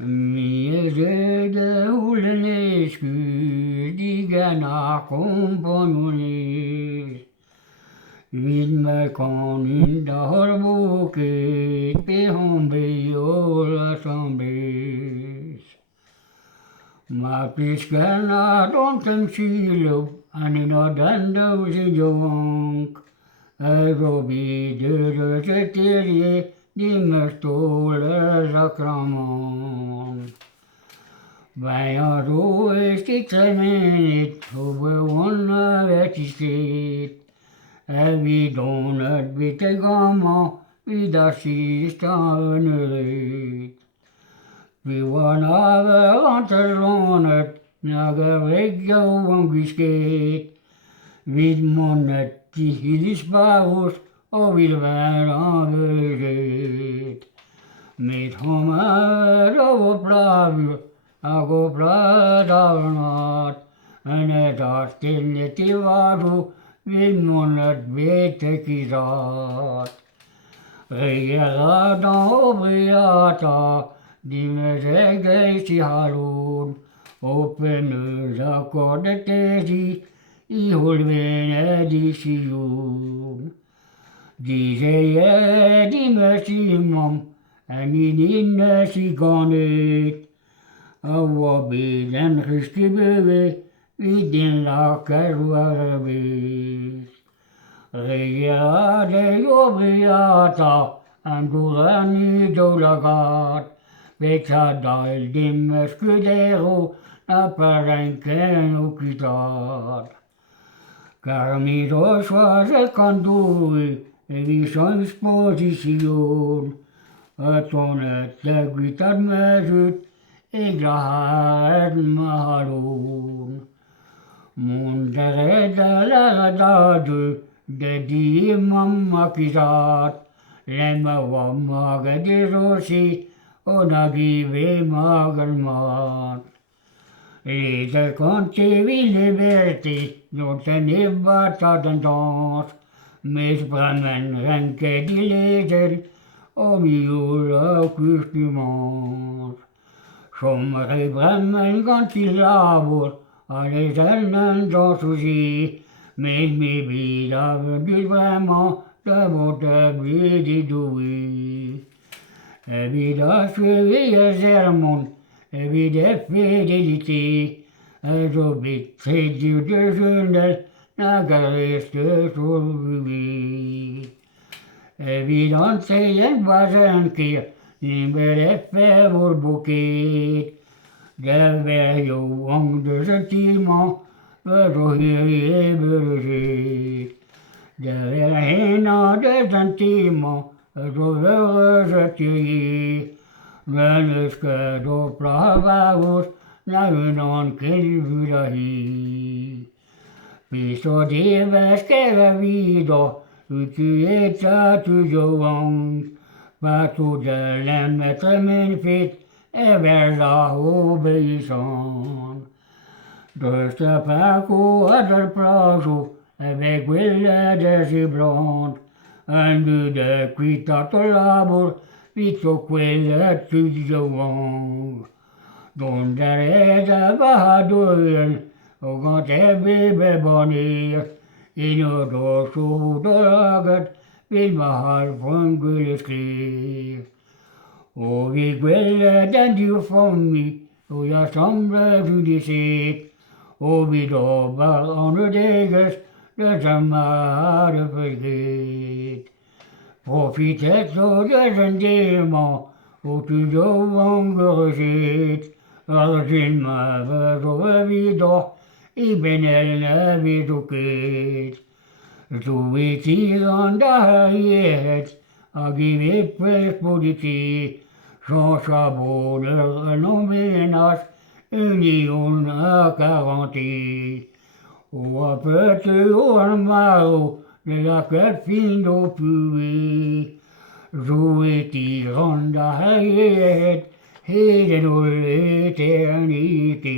Miezede ulnesku digana komponunis. Vid me kanin darboket behombe ola sambes. Ma piskana dontem silo anina dando zijonk. Robi de seterie dimmerstole zakramon. Bij een roe is die tremenit, over wonder werd die steed. En wie don het witte gamma, wie dat zie staan reed. Wie wanneer want er lonet, naar de regio van geskeed. Wie monet die hilisbaus, of wie wij aangezeet. Met hammer op blauw. Ako pradavnat, en het astille tivaru, vil monet vete kisat. Regerada obriata, dime geisi halun, open akkodetesi, i hulvene disiun. Diseye dime simam, en in siganet. Awabiden Christibebe, vidin la kerwebis. Regiade jobriata, andurani dolagat, Veta dal dim scudero, apparenken ukitat. Carmidos was a candui, edisons position, atonet leguitat mesut, Igrahad mahalun. Mundere de la dadu, de di mamma kisat, lema wamma gadirosi, onagi ve magalmat. Lite conti vi liberti, non se ne battaten dans, mes bremmen renke di leder, om jula kustumans. Sommige bremmen kan till labor, alle sällan tar sushi, med mig bilar du bremma, där borta blir det doi. Vida svöja sermon, vida fidelity, så beträdde du sönder, nagareste solvi. Vida säger varanke, Nimberefe vår buket, där väjo ångder sig tilma, för så höje beröset. Där är hena desen tilma, för så höre sig. Men ska då plava oss, när någon kilvura hi. Vi så det väskera vida, uti etsa tujoang. Partout de l'être magnifique et vers la obéissance. De ce parcours à de plateau, avec huile de ciblante, un but de cuitato labor, vito quelle tudiovant. Donde reda bahadur, au grand bébé bonir, inodo sudoragat, Vil mahal från guldskriv. Och vi den du från mig, och jag samlar hur det sitt. Och vi dobbar under deges, det som hade förgett. Profitet så den dema, och du jobbar sitt. Allting med så vi då, i benälna vi toket. Så vi tiranda höjet, agive prespoliti, sans saboner non menas, union à garantie. Ou à petit ou un maro, de la quête fin d'au puits. Jouer tiranda höjet, heden och eternité.